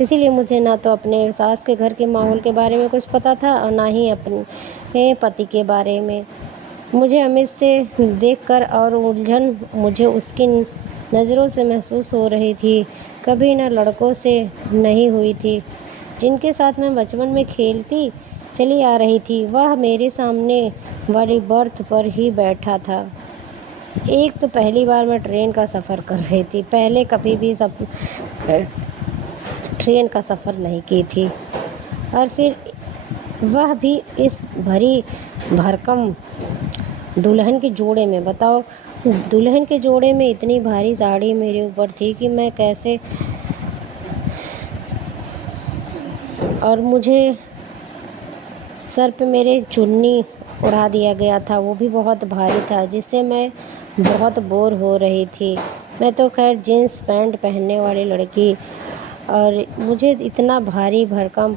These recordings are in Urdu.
اسی لیے مجھے نہ تو اپنے ساس کے گھر کے ماحول کے بارے میں کچھ پتہ تھا اور نہ ہی اپنے پتی کے بارے میں۔ مجھے امت سے دیکھ کر اور الجھن مجھے اس کی نظروں سے محسوس ہو رہی تھی، کبھی نہ لڑکوں سے نہیں ہوئی تھی جن کے ساتھ میں بچپن میں کھیلتی چلی آ رہی تھی۔ وہ میرے سامنے والی برتھ پر ہی بیٹھا تھا۔ ایک تو پہلی بار میں ٹرین کا سفر کر رہی تھی، پہلے کبھی بھی ٹرین کا سفر نہیں کی تھی، اور پھر وہ بھی اس بھری بھرکم دلہن کے جوڑے میں۔ بتاؤ، دلہن کے جوڑے میں اتنی بھاری ساڑی میرے اوپر تھی کہ میں کیسے، اور مجھے سر پہ میرے چنی اڑا دیا گیا تھا، وہ بھی بہت بھاری تھا، جس سے میں بہت بور ہو رہی تھی۔ میں تو خیر جینس پینٹ پہننے والی لڑکی، اور مجھے اتنا بھاری بھرکم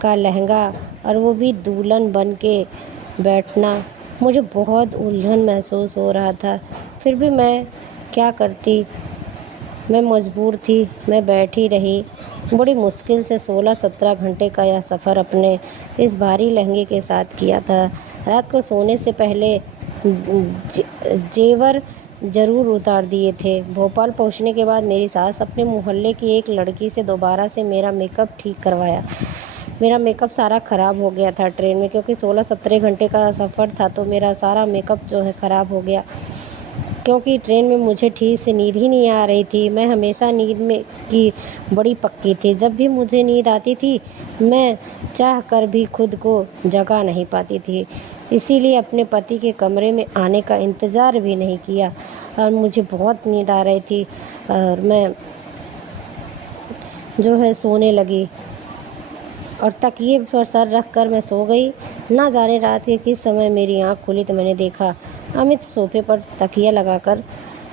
کا لہنگا، اور وہ بھی دلہن بن کے بیٹھنا، مجھے بہت الجھن محسوس ہو رہا تھا۔ پھر بھی میں کیا کرتی، میں مجبور تھی، میں بیٹھی رہی۔ بڑی مشکل سے 16-17 گھنٹے کا یہ سفر اپنے اس بھاری لہنگے کے ساتھ کیا تھا۔ رات کو سونے سے پہلے زیور ضرور اتار دیے تھے۔ بھوپال پہنچنے کے بعد میری ساس اپنے محلے کی ایک لڑکی سے دوبارہ سے میرا میک اپ ٹھیک کروایا۔ میرا میک اپ سارا خراب ہو گیا تھا ٹرین میں، کیونکہ 16-17 گھنٹے کا سفر تھا، تو میرا سارا میک اپ جو ہے خراب ہو گیا، کیونکہ ٹرین میں مجھے ٹھیک سے نیند ہی نہیں آ رہی تھی۔ میں ہمیشہ نیند کی بڑی پکی تھی۔ جب بھی مجھے نیند آتی تھی، میں چاہ کر بھی خود کو جگا نہیں پاتی تھی، اسی لیے اپنے پتی کے کمرے میں آنے کا انتظار بھی نہیں کیا، اور مجھے بہت نیند آ رہی تھی، اور میں جو ہے سونے لگی، اور تکیے پر سر رکھ کر میں سو گئی۔ نہ جانے رات کے کس سمے میری آنکھ کھلی تو میں نے دیکھا امت صوفے پر تکیہ لگا کر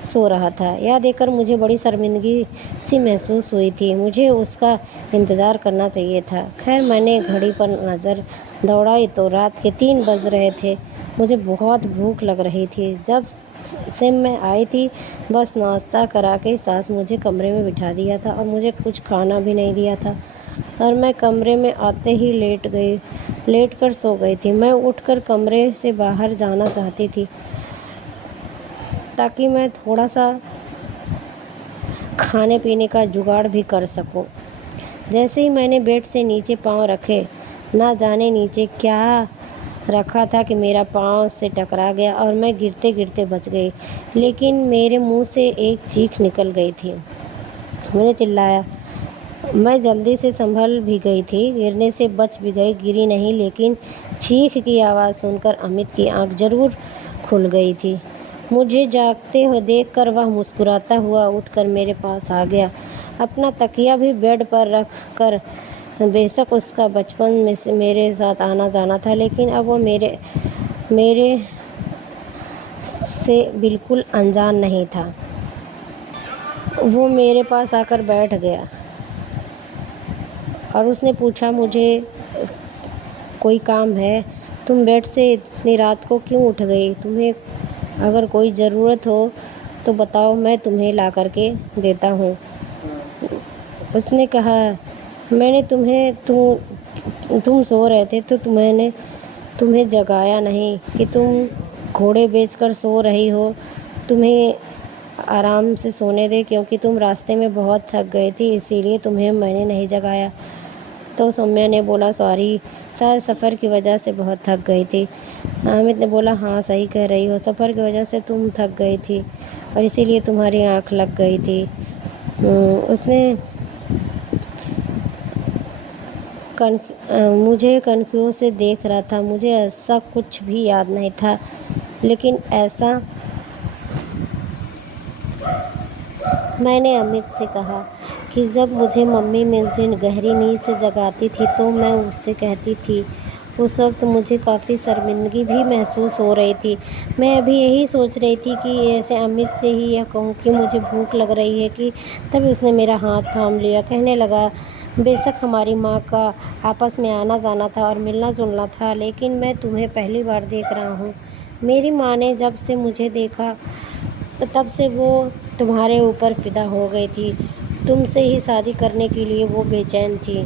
سو رہا تھا۔ یہ دیکھ کر مجھے بڑی شرمندگی سی محسوس ہوئی تھی، مجھے اس کا انتظار کرنا چاہیے تھا۔ خیر میں نے گھڑی پر نظر دوڑائی تو رات کے 3 بج رہے تھے۔ مجھے بہت بھوک لگ رہی تھی۔ جب سے میں آئی تھی بس ناشتہ کرا کے ساس مجھے کمرے میں بٹھا دیا تھا، اور مجھے کچھ کھانا بھی نہیں دیا تھا، اور میں کمرے میں آتے ہی لیٹ کر سو گئی تھی۔ میں اٹھ کر کمرے سے باہر جانا چاہتی تھی تاکہ میں تھوڑا سا کھانے پینے کا جگاڑ بھی کر سکوں۔ جیسے ہی میں نے بیڈ سے نیچے پاؤں رکھے، نہ جانے نیچے کیا رکھا تھا کہ میرا پاؤں سے ٹکرا گیا، اور میں گرتے گرتے بچ گئی، لیکن میرے منہ سے ایک چیخ نکل گئی تھی۔ میں نے چلایا۔ میں جلدی سے سنبھل بھی گئی تھی، گرنے سے بچ بھی گئی، گری نہیں، لیکن چیخ کی آواز سن کر امت کی آنکھ ضرور کھل گئی تھی۔ مجھے جاگتے ہوئے دیکھ کر وہ مسکراتا ہوا اٹھ کر میرے پاس آ گیا، اپنا تکیہ بھی بیڈ پر رکھ کر۔ بے شک اس کا بچپن میں میرے ساتھ آنا جانا تھا، لیکن اب وہ میرے سے بالکل انجان نہیں تھا۔ وہ میرے پاس آ کر بیٹھ گیا، اور اس نے پوچھا، مجھے کوئی کام ہے؟ تم بیڈ سے اتنی رات کو کیوں اٹھ گئی؟ تمہیں اگر کوئی ضرورت ہو تو بتاؤ، میں تمہیں لا کر کے دیتا ہوں۔ اس نے کہا، میں نے تم سو رہے تھے تو میں نے تمہیں جگایا نہیں کہ تم گھوڑے بیچ کر سو رہی ہو، تمہیں آرام سے سونے دے، کیونکہ تم راستے میں بہت تھک گئی تھی، اسی لیے تمہیں میں نے نہیں جگایا۔ تو سومیا نے بولا، سوری، شاید سفر کی وجہ سے بہت تھک گئی تھی۔ امت نے بولا، ہاں صحیح کہہ رہی ہو، سفر کی وجہ سے تم تھک گئی تھی، اور اسی لیے تمہاری آنکھ لگ گئی تھی۔ اس نے مجھے کنفیوز سے دیکھ رہا تھا۔ مجھے ایسا کچھ بھی یاد نہیں تھا، لیکن ایسا میں نے امت سے کہا کہ جب ممی مجھے گہری نیند سے جگاتی تھی تو میں اس سے کہتی تھی۔ اس وقت مجھے کافی شرمندگی بھی محسوس ہو رہی تھی۔ میں ابھی یہی سوچ رہی تھی کہ ایسے امت سے ہی یہ کہوں کہ مجھے بھوک لگ رہی ہے، کہ تبھی اس نے میرا ہاتھ تھام لیا، کہنے لگا، بے شک ہماری ماں کا آپس میں آنا جانا تھا اور ملنا جلنا تھا، لیکن میں تمہیں پہلی بار دیکھ رہا ہوں۔ میری ماں نے جب سے مجھے دیکھا تب سے وہ تمہارے اوپر فدا ہو گئی تھی۔ تم سے ہی شادی کرنے کے لیے وہ بے چین تھی۔